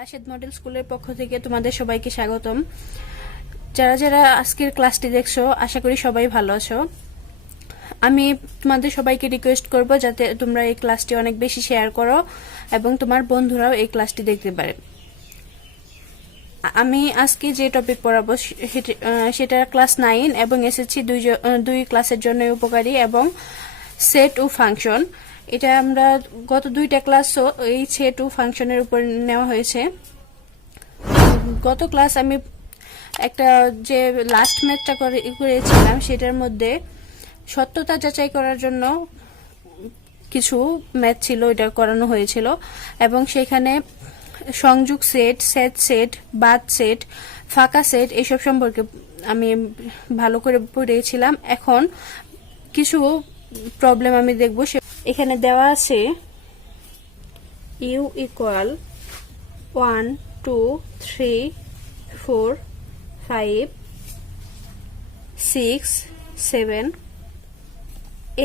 Rashed model স্কুলের পক্ষ থেকে তোমাদের সবাইকে স্বাগতম। যারা যারা আজকের ক্লাসটি দেখছো আশা করি সবাই ভালো আছো। আমি তোমাদের সবাইকে রিকোয়েস্ট করব যাতে তোমরা এই ক্লাসটি অনেক বেশি শেয়ার করো এবং তোমার বন্ধুরাও এই ক্লাসটি দেখতে পারে। আমি আজকে যে টপিক পড়াবো সেটা ক্লাস 9 এবং এসএসসি দুই ক্লাসের জন্য উপকারী এবং সেট ও ফাংশন। এটা আমরা গত দুইটা ক্লাসও এই সেট ও ফাংশনের উপর নেওয়া হয়েছে। গত ক্লাস আমি একটা যে লাস্ট ম্যাথটা করেছিলাম সেটার মধ্যে সত্যতা যাচাই করার জন্য কিছু ম্যাথ ছিল, এটা করানো হয়েছিল এবং সেখানে সংযোগ সেট, সেট, বাদ সেট, ফাঁকা সেট এসব সম্পর্কে আমি ভালো করে পড়েছিলাম। এখন কিছু প্রবলেম আমি দেখব। এখানে দেওয়া আছে you equal 1 2 3 4 5 6 7,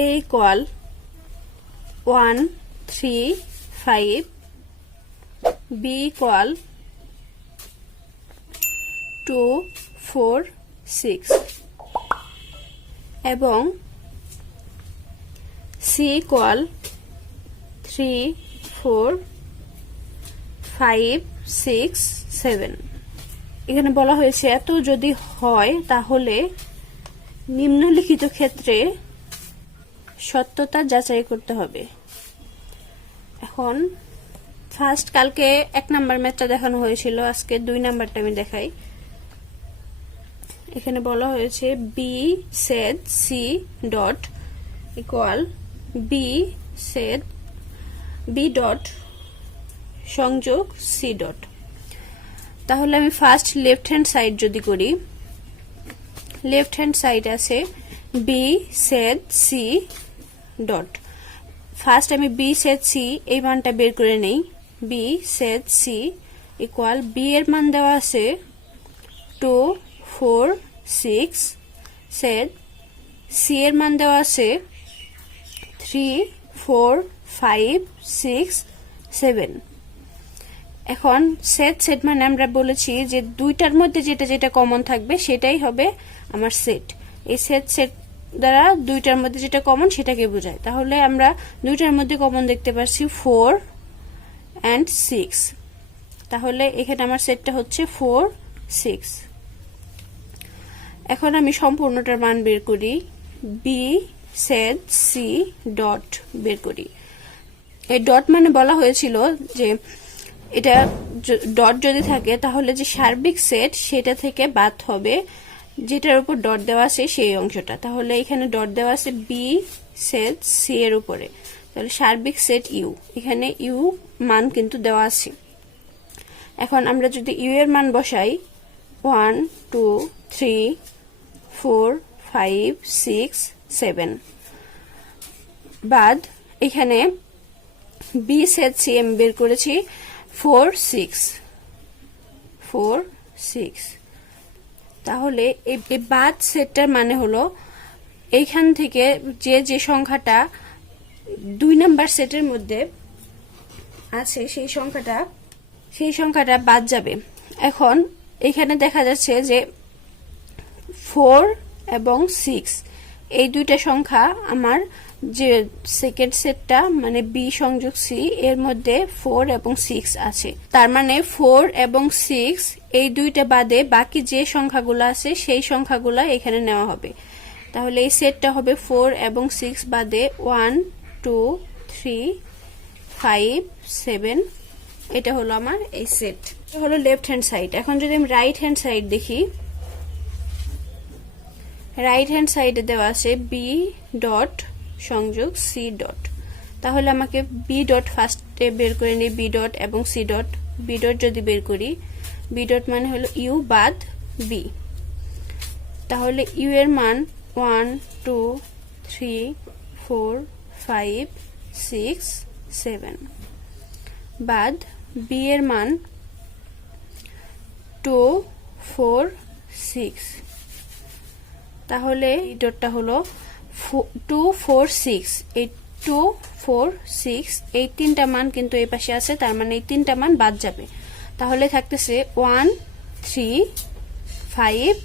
a equal 1 3 5, b equal 2 4 6 এবং c equal 3 4 5 6 7। এখানে বলা হয়েছে এত যদি হয় তাহলে নিম্নলিখিত ক্ষেত্রে সত্যতা যাচাই করতে হবে। এখন ফার্স্ট কালকে 1 নাম্বার ম্যাথটা দেখানো হয়েছিল, আজকে 2 নাম্বারটা আমি দেখাই। এখানে বলা হয়েছে B set C dot equal B set B dot সংযোগ সি ডট। তাহলে আমি ফার্স্ট লেফট হ্যান্ড সাইড যদি করি, লেফট হ্যান্ড সাইড আছে B set C dot. First আমি বি সেড সি এই মানটা বের করে নেই। B set C equal B এর মান দেওয়া আছে 2 4 6, সেড সি এর মান দেওয়া আছে 3 4 5 6 7। এখন সেট মানে আমরা বলেছি যে দুইটার মধ্যে যেটা যেটা কমন থাকবে সেটাই হবে আমার সেট। এই সেট দ্বারা দুইটার মধ্যে যেটা কমন সেটাকে বোঝায়। তাহলে আমরা দুইটার মধ্যে কমন দেখতে পাচ্ছি 4 and 6। তাহলে এখানে আমার সেটটা হচ্ছে 4 6। এখন আমি সম্পূর্ণটার মান বের করি, বি সেড সি ডট বের করি। এই ডট মানে বলা হয়েছিল যে এটা ডট যদি থাকে তাহলে যে সার্বিক সেট সেটা থেকে বাদ হবে যেটার উপর ডট দেওয়া আছে সেই অংশটা। তাহলে এখানে ডট দেওয়া আছে বি সেট সি এর উপরে, তাহলে সার্বিক সেট ইউ, এখানে ইউ মান কিন্তু দেওয়া আছে। এখন আমরা যদি ইউ এর মান বসাই 1 2 3 4 5 6 7 বাদ এখানে বি সেট সি আমি বের করেছি 4 6। তাহলে এই বাদ সেটটার মানে হলো এইখান থেকে যে সংখ্যাটা 2 নাম্বার সেটের মধ্যে আছে সেই সংখ্যাটা বাদ যাবে। এখন এখানে দেখা যাচ্ছে যে 4 এবং 6 এই দুইটা সংখ্যা আমার যে সেকেন্ড সেটটা মানে বি সংযোগ সি এর মধ্যে 4 এবং 6 আছে। তার মানে 4 এবং 6 এই দুইটা বাদে বাকি যে সংখ্যাগুলো আছে সেই সংখ্যাগুলো এখানে নেওয়া হবে। তাহলে এই সেটটা হবে 4 এবং 6 বাদে 1 2 3 5 7। এটা হলো আমার এই সেট, এটা হলো লেফট হ্যান্ড সাইড। এখন যদি আমি রাইট হ্যান্ড সাইড দেখি, রাইট হ্যান্ড সাইডে দেওয়া আছে বি ডট সংযোগ সি ডট। তাহলে আমাকে বি ডট ফার্স্টে বের করে নিই, বি ডট এবং সি ডট। বি ডট যদি বের করি, বি ডট মানে হলো ইউ বাদ বি। তাহলে ইউ এর মান 1 2 3 4 5 6 7 বাদ বি এর মান 2 4 6। তাহলে এই ডটটা হলো 2 4 6। এই 2 4 6 এই তিনটা মান কিন্তু এই পাশে আছে, তার মানে এই তিনটা মান বাদ যাবে। তাহলে থাকতেছে 1 3 5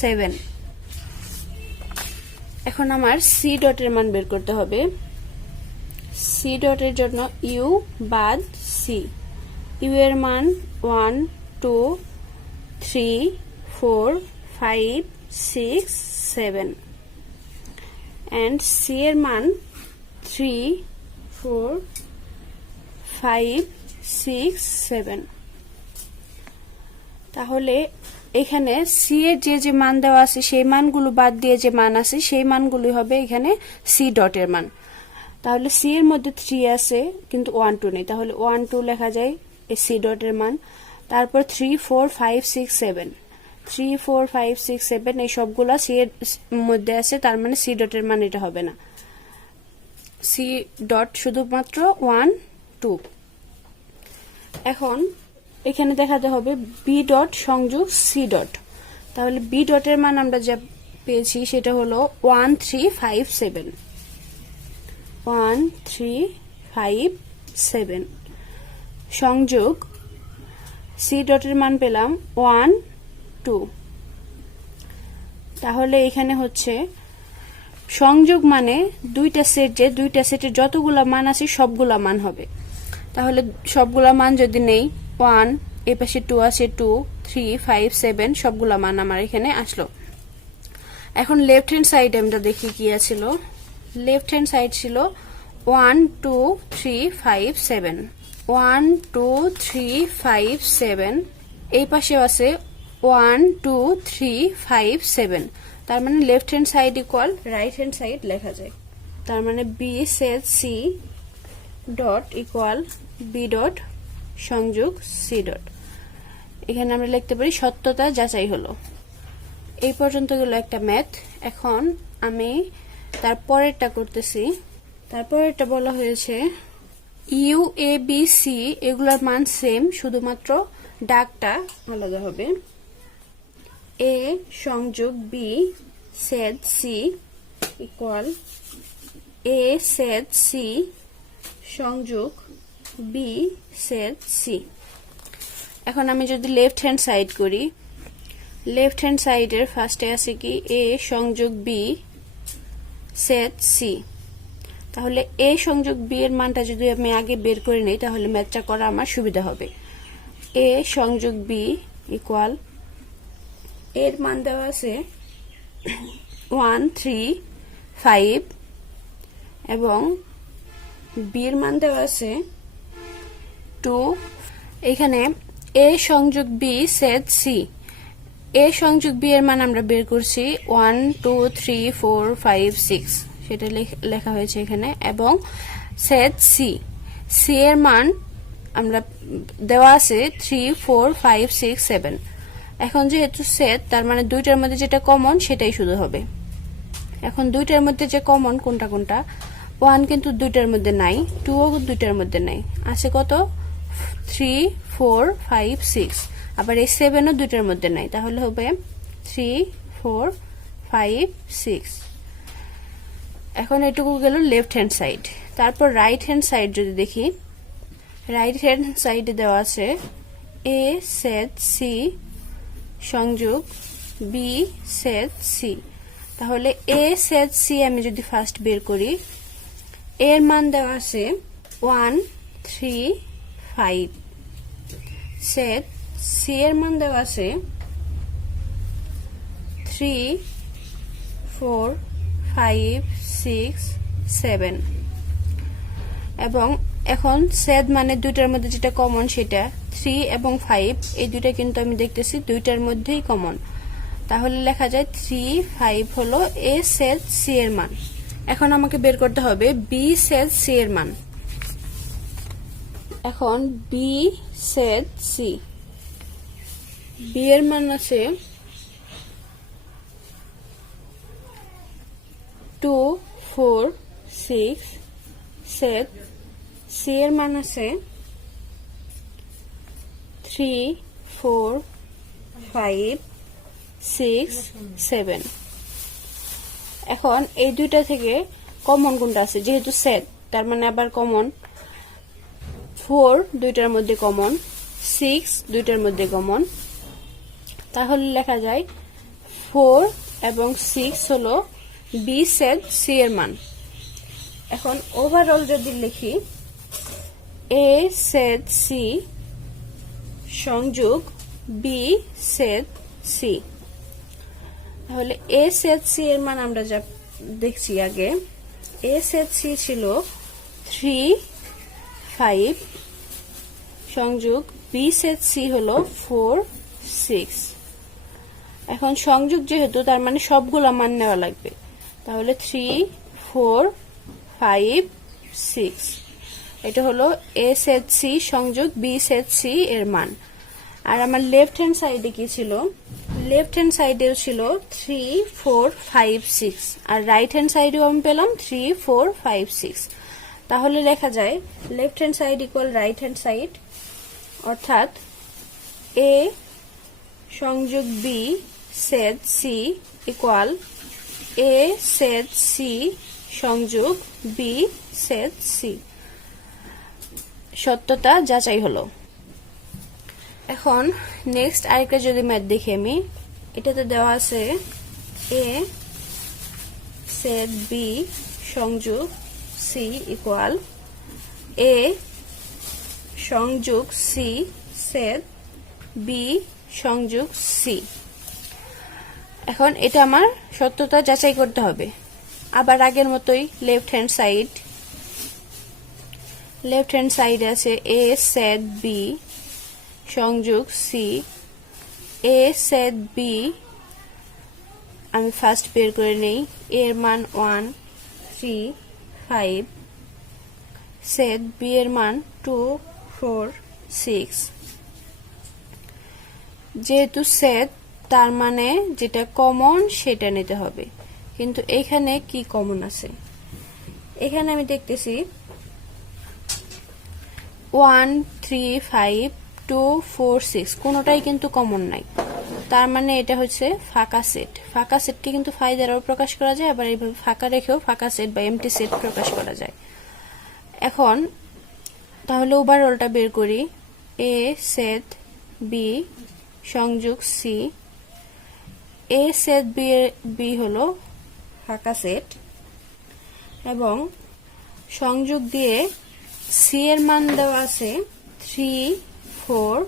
7। এখন আমার সি ডটের মান বের করতে হবে। সি ডটের জন্য ইউ বাদ সি। ইউ এর মান 1 2 3 4 5 6 7 and সি এর মান 3 4 5 6 7। তাহলে এখানে সি এর যে মান দেওয়া আছে সেই মানগুলো বাদ দিয়ে যে মান আছে সেই মানগুলো হবে এখানে সি ডটের মান। তাহলে সি এর মধ্যে 3 আছে কিন্তু 1 2 নেই, তাহলে 1 2 লেখা যায় এই সি ডটের মান। তারপর 3 4 5 6 7 3 4 5 6 7 এই সবগুলা সি এর মধ্যে আছে, তার মানে সি ডটের মান এটা হবে না। সি ডট শুধুমাত্র 1 2। এখন এখানে দেখাতে হবে বি ডট সংযোগ সি ডট। তাহলে বি ডটের মান আমরা যা পেয়েছি সেটা হলো 1 3 5 7 1 3 5 7 সংযোগ সি ডটের মান পেলাম 1 2। তাহলে এখানে হচ্ছে সংযোগ মানে দুইটা সেট, যে দুইটা সেটের যতগুলা মান আছে সবগুলা মান হবে। তাহলে সবগুলা মান যদি নেই 1 এই পাশে 2 আছে 2 3 5 7 সবগুলা মান আমার এখানে আসলো। এখন লেফট হ্যান্ড সাইড আমরা দেখি কি আছিল। লেফট হ্যান্ড সাইড ছিল 1 2 3 5 7 1 2 3 5 7। এই পাশেও আছে 1 2 3 5 7। তার মানে left hand side equal right hand side লেখা যায়। তার মানে B set C dot equal B dot সংযোগ সি ডট। এখানে আমরা লিখতে পারি সত্যতা যাচাই হলো। এই পর্যন্ত গেল একটা ম্যাথ। এখন আমি তারপরেরটা করতেছি। তারপরেরটা বলা হয়েছে ইউ এ বি সি এগুলোর মান সেম, শুধুমাত্র ডাকটা আলাদা হবে। এ সংযোগ বি সেট সি ইকুয়াল এ সেট সি সংযোগ বি সেট সি। এখন আমি যদি লেফট হ্যান্ড সাইড করি, লেফট হ্যান্ড সাইডের ফার্স্টে আছে কি এ সংযোগ বি সেট সি। তাহলে এ সংযোগ বি এর মানটা যদি আমি আগে বের করে নেই তাহলে ম্যাথটা করা আমার সুবিধা হবে। এ সংযোগ বি ইকুয়াল এর মান দেওয়া আছে 1 3 5 এবং বি এর মান দেওয়া আছে 2। এখানে এ সংযোগ বি সেট সি, এ সংযোগ বি এর মান আমরা বের করছি 1 2 3 4 5 6 সেটা লেখা হয়েছে এখানে, এবং সেট সি, সি এর মান আমরা দেওয়া আছে 3 4 5 6 7। এখন যেহেতু সেট তার মানে দুইটার মধ্যে যেটা কমন সেটাই শুধু হবে। এখন দুইটার মধ্যে যে কমন কোনটা কোনটা, 1 কিন্তু দুইটার মধ্যে নাই, 2 ও দুইটার মধ্যে নাই, আছে কত 3 4 5 6। আবার এই 7 ও দুইটার মধ্যে নাই, তাহলে হবে 3 4 5 6। এখন এটুকু গেল লেফট হ্যান্ড সাইড। তারপর রাইট হ্যান্ড সাইড যদি দেখি, রাইট হ্যান্ড সাইডে দেওয়া আছে এ সেট সি সংযোগ বি সেট সি। তাহলে এ সেট সি আমি যদি ফার্স্ট বের করি, এর মান দেওয়া আছে 1 3 5, সেট সি এর মান দেওয়া আছে 3 4 5 6 7। এবং এখন সেট মানে দুইটার মধ্যে যেটা কমন সেটা 3 এবং 5, এই দুইটা কিন্তু আমি দেখতেছি দুইটার মধ্যেই কমন, তাহলে লেখা যায় 3 5 হলো এ সেট সি এর মান। এখন আমাকে বের করতে হবে বি সেট সি এর মান। এখন বি সেট সি, বি এর মান আছে 2 4 6, সেট সি এর মান আছে 3 4 5 6 7। এখন এই দুইটা থেকে কমন কোনটা আছে, যেহেতু সেট তার মানে আবার কমন 4 দুইটার মধ্যে কমন, 6 দুইটার মধ্যে কমন, তাহলে লেখা যায় 4 এবং 6 হলো বি সেট সি এর মান। এখন ওভারঅল যদি লিখি এ সেট সি সংযোগ বি সেট সি, তাহলে এ সেট সি এর মান আমরা যা দেখছি আগে, এ সেট সি ছিল 3 5 সংযোগ বি সেট সি হলো 4 6। এখন সংযোগ যেহেতু তার মানে সবগুলা মান নেওয়া লাগবে, তাহলে 3 4 5 6, এটা হলো এ সেট সি সংযোগ বি সেট সি এর মান। আর আমার লেফট হ্যান্ড সাইডে কি ছিল, লেফট হ্যান্ড সাইডেও ছিল 3 4 5 6, আর রাইট হ্যান্ড সাইডেও আমি পেলাম 3 4 5 6। তাহলে লেখা যায় left hand side equal right hand side, অর্থাৎ এ সংযোগ বি সেট সি ইকুয়াল এ সেট সি সংযোগ বি সেট সি। সত্যতা যাচাই হলো। এখন নেক্সট আরেকটা যদি ম্যাথ দেখি আমি, এটাতে দেওয়া আছে এ সেট বি সংযোগ সি ইকুয়াল এ সংযোগ সি সেট বি সংযোগ সি। এখন এটা আমার সত্যতা যাচাই করতে হবে। আবার আগের মতোই লেফট হ্যান্ড সাইড আছে এ সেট বি সংযোগ সি, এ সেট বি আমি ফার্স্ট বের করে নেই, এর মান 1 3 5, সেট বি এর মান 2 4 6। যেহেতু সেট তার মানে যেটা কমন সেটা নিতে হবে, কিন্তু এখানে কি কমন আছে, এখানে আমি দেখতেছি 1 3 5 2 4 6 কোনোটাই কিন্তু কমন নাই, তার মানে এটা হচ্ছে ফাঁকা সেট। ফাঁকা সেটকে কিন্তু ফাই দ্বারাও প্রকাশ করা যায়, আবার এইভাবে ফাঁকা রেখেও ফাঁকা সেট বা এমটি সেট প্রকাশ করা যায়। এখন তাহলে ওভারঅলটা বের করি, এ সেট বি সংযোগ সি, এ সেট বি হলো ফাঁকা সেট এবং সংযোগ দিয়ে সি এর মান দেওয়া আছে 3 4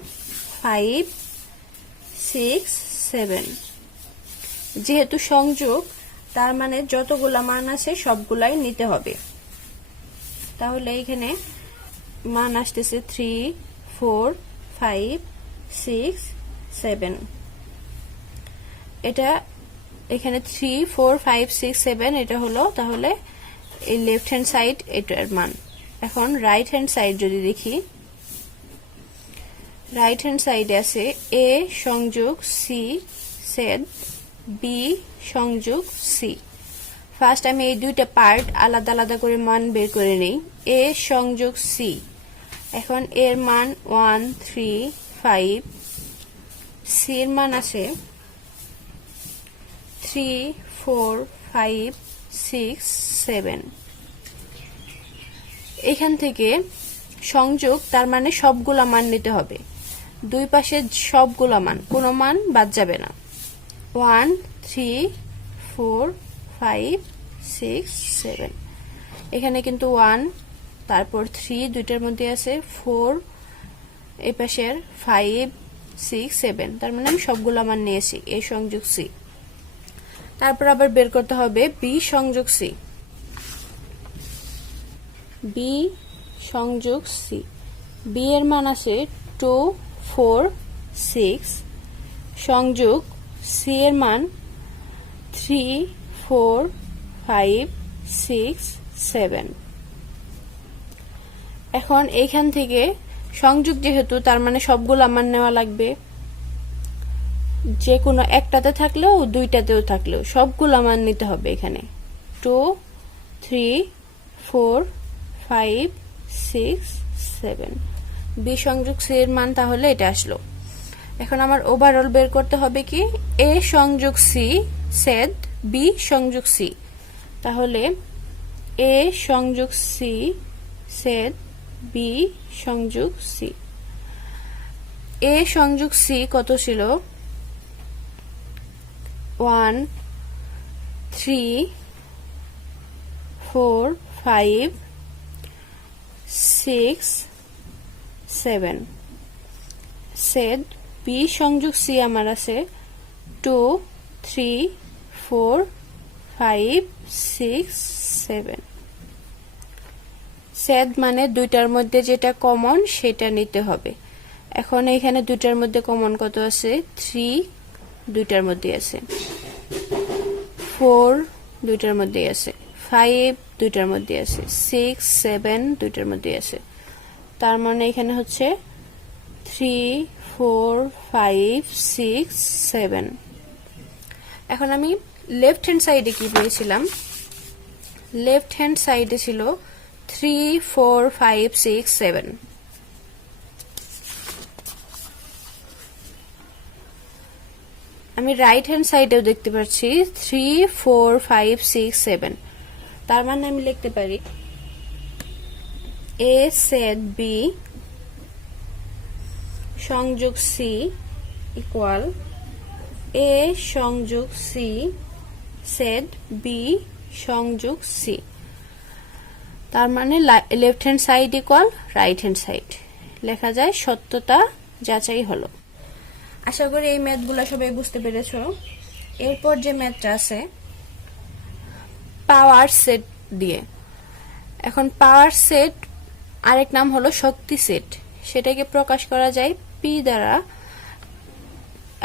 5 6 7। যেহেতু সংযোগ তার মানে যতগুলা মান আছে সবগুলাই নিতে হবে, তাহলে এখানে মান আসতেছে 3 4 5 6 7। এটা এখানে 3 4 5 6 7 এটা হলো তাহলে এই লেফট হ্যান্ড সাইড এটার মান। এখন রাইট হ্যান্ড সাইড যদি দেখি, রাইট হ্যান্ড সাইডে আছে এ সংযোগ সি সেট বি সংযোগ সি। ফার্স্ট আমি এই দুইটা পার্ট আলাদা আলাদা করে মান বের করে নেই। এ সংযোগ সি, এখন এর মান 1 3 5, সি এর মান আছে 3 4 5 6 7। এখান থেকে সংযোগ তার মানে সবগুলা মান নিতে হবে, দুই পাশে সবগুলা মান, কোনো মান বাদ যাবে না। 1 3 4 5 6 7, এখানে কিন্তু 1 তারপর 3 দুইটার মধ্যে আছে, 4 এই পাশের 5 6 7, তার মানে আমি সবগুলা মান নিয়েছি এ সংযোগ সি। তারপর আবার বের করতে হবে বি সংযোগ সি, বি সংযোগ সি। বি এর মান আছে 2 4 6 সংযোগ সি এর মান 3 4 5 6 7। এখন এইখান থেকে সংযোগ যেহেতু তার মানে সবগুলা মান নেওয়া লাগবে, যে কোনো একটাতে থাকলেও দুইটাতেও থাকলেও সবগুলা মান নিতে হবে। এখানে 2 3 4 5 6 7, বি সংযোগ সি এর মান তাহলে এটা আসলো। এখন আমার ওভারঅল বের করতে হবে কি, এ সংযোগ সি সেট বি সংযোগ সি, তাহলে এ সংযোগ সি সেট বি সংযোগ সি। এ সংযোগ সি কত ছিল 1 3 4 5 6 7 সেট বি সংযোগ সি আমার আছে 2 3 4 5 6 7 সেট মানে দুইটার মধ্যে যেটা কমন সেটা নিতে হবে এখন এখানে দুইটার মধ্যে কমন কত আছে 3 দুইটার মধ্যে আছে 4 দুইটার মধ্যে আছে 5 দুইটার মধ্যে আছে 6 7 দুইটার মধ্যে আছে তার মানে এখানে হচ্ছে 3 4 5 6 7 এখন আমি লেফট হ্যান্ড সাইডে কি পেয়েছিলাম লেফট হ্যান্ড সাইডে ছিল 3 4 5 6 7 আমি রাইট হ্যান্ড সাইডেও দেখতে পাচ্ছি 3 4 5 6 7 তার মানে আমি লিখতে পারি এ সেট বি সংযোগ সি ইকুয়াল এ সংযোগ সি সেট বি সংযোগ সি তার মানে left hand side equal right hand side লেখা যায় সত্যতা যাচাই হলো আশা করি এই ম্যাথগুলো সবাই বুঝতে পেরেছো এরপর যে ম্যাথটা আছে পাওয়ার সেট দিয়ে এখন পাওয়ার সেট আরেক নাম হলো শক্তি সেট সেটাকে প্রকাশ করা যায় পি দ্বারা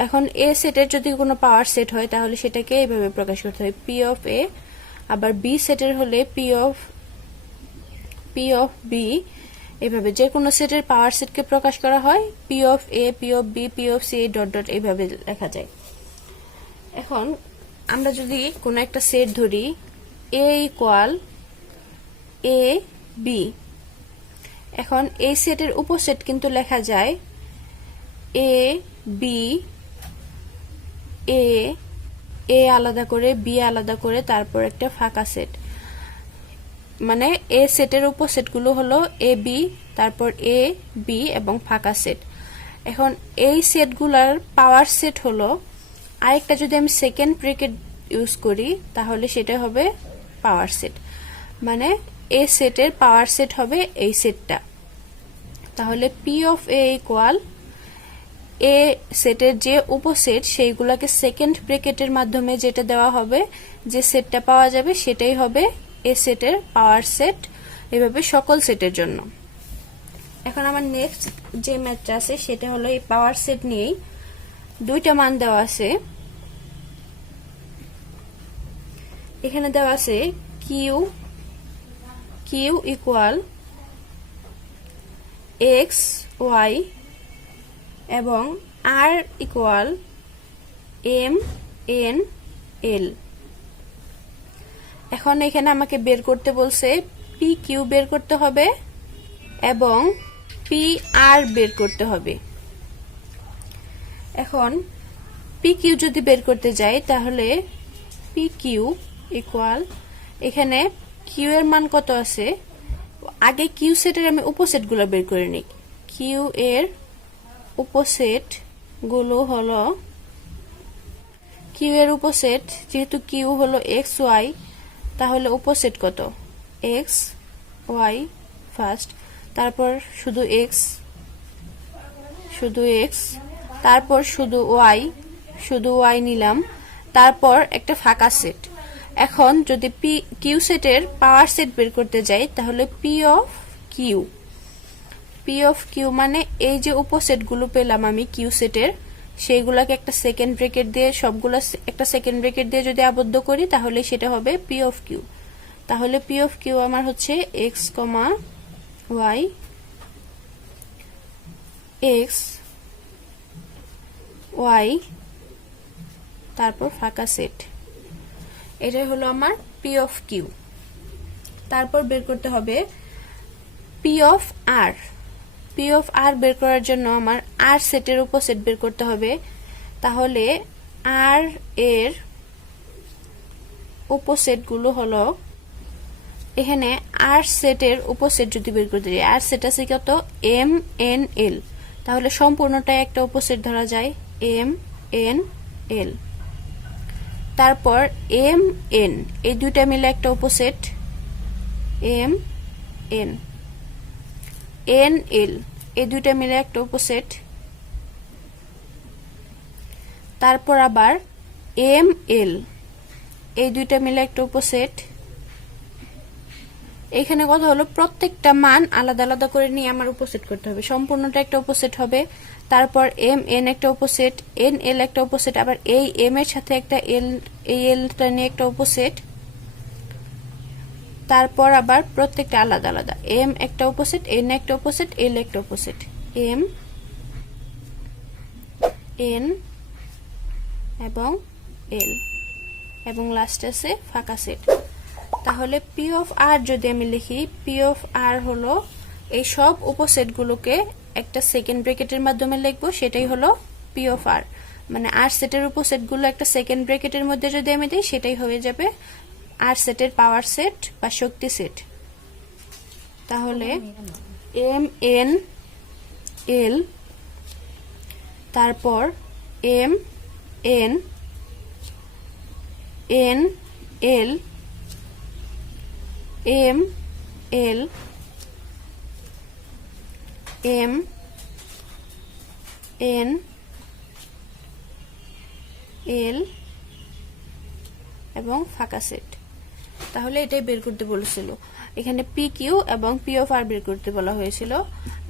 এখন এ সেটের যদি কোনো পাওয়ার সেট হয় তাহলে সেটাকে এইভাবে প্রকাশ করতে হয় পি অফ এ আবার বি সেটের হলে পি অফ বি এইভাবে যে কোনো সেটের পাওয়ার সেটকে প্রকাশ করা হয় P of A P of B P of C dot dot এইভাবে লেখা যায় এখন আমরা যদি কোনো একটা সেট ধরি এ ইকুয়াল এ বি এখন এই সেটের উপসেট কিন্তু লেখা যায় এ বি এ আলাদা করে বি আলাদা করে তারপর একটা ফাঁকা সেট মানে এ সেটের উপসেটগুলো হলো এ বি তারপর এ বি এবং ফাঁকা সেট এখন এই সেটগুলোর পাওয়ার সেট হলো আরেকটা যদি আমি সেকেন্ড ব্র্যাকেট ইউজ করি তাহলে সেটা হবে পাওয়ার সেট মানে এ সেটের পাওয়ার সেট হবে এই সেটটা তাহলে পি অফ এ ইকুয়াল এ সেটের যে উপসেট সেইগুলোকে সেকেন্ড ব্র্যাকেটের মাধ্যমে যেটা দেওয়া হবে যে সেটটা পাওয়া যাবে সেটাই হবে এ সেটের পাওয়ার সেট এভাবে সকল সেটের জন্য এখন আমার নেক্সট যে ম্যাথটা আছে সেটা হলো এই পাওয়ার সেট নিয়েই দুইটা মান দেওয়া আছে এখানে দেওয়া আছে কিউ ইকুয়াল এক্স ওয়াই এবং আর ইকুয়াল এম এন এল এখন এখানে আমাকে বের করতে বলছে পি কিউ বের করতে হবে এবং পি আর বের করতে হবে এখন পি কিউ যদি বের করতে যাই তাহলে পি কিউ ইকুয়াল এখানে কিউ এর মান কত আছে আগে কিউ সেটের আমি উপসেট গুলো বের করে নিই কিউ এর উপসেট গুলো হলো কিউ এর উপসেট যেহেতু কিউ হলো এক্স ওয়াই তাহলে উপসেট কত এক্স ওয়াই ফার্স্ট তারপর শুধু এক্স তারপর শুধু ওয়াই নিলাম তারপর একটা ফাঁকা সেট এখন যদি কিউ সেটের পাওয়ার সেট বের করতে যাই তাহলে পি অফ কিউ মানে এই যে উপসেট গুলো পেলাম আমি কিউ সেটের সেইগুলাকে একটা সেকেন্ড ব্র্যাকেট দিয়ে সবগুলা একটা সেকেন্ড ব্র্যাকেট দিয়ে যদি আবদ্ধ করি তাহলে সেটা হবে পি অফ কিউ তাহলে পি অফ কিউ আমার হচ্ছে এক্স কমা ওয়াই এক্স ওয়াই তারপর ফাঁকা সেট এটাই হলো আমার পি অফ কিউ তারপর বের করতে হবে পি অফ আর বের করার জন্য আমার আর সেটের উপসেট বের করতে হবে তাহলে আর এর উপসেট গুলো হলো এখানে আর সেটের উপসেট যদি বের করতে যাই আর সেট আছে কত এম এন এল তাহলে সম্পূর্ণটাই একটা অপোজিট ধরা যায়, এম এন এল। তারপর এম এন, এই দুইটা মিলে একটা opposite, M N. N L, এই দুইটা মিলে একটা অপোজিট। তারপর আবার এম এল, এই দুইটা মিলে একটা অপোজিট। এখানে কথা হলো প্রত্যেকটা মান আলাদা আলাদা করে নিয়ে আমার অপোজিট করতে হবে, সম্পূর্ণটা একটা অপোজিট হবে। তারপর এম এন একটা অপোজিট, এন এল একটা অপোজিট, আবার এই এম এর সাথে একটা এল, এই এলটা নিয়ে একটা অপোজিট। তারপর আবার প্রত্যেকটা আলাদা আলাদা, এম একটা অপোজিট, এন একটা অপোজিট, এল একটা অপোজিট, এম এন এবং এল, এবং লাস্ট আছে ফাঁকা সেট। তাহলে পি অফ আর যদি আমি লিখি, পি অফ আর হলো এই সব উপসেটগুলোকে একটা সেকেন্ড ব্র্যাকেটের মাধ্যমে লিখবো, সেটাই হলো পি অফ আর। মানে আর সেটের উপসেটগুলো একটা সেকেন্ড ব্র্যাকেটের মধ্যে যদি আমি দিই, সেটাই হয়ে যাবে আর সেটের পাওয়ার সেট বা শক্তি সেট। তাহলে এম এন এল, তারপর M N N L, M L, M N L এবং ফাঁকা সেট। তাহলে এটাই বের করতে বলেছিল। এখানে পি কিউ এবং পি অফ আর বের করতে বলা হয়েছিল।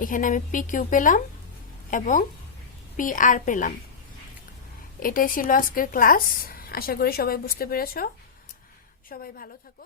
এখানে আমি পি কিউ পেলাম এবং পি আর পেলাম। এটাই ছিল আজকের ক্লাস। আশা করি সবাই বুঝতে পেরেছো। সবাই ভালো থাকো।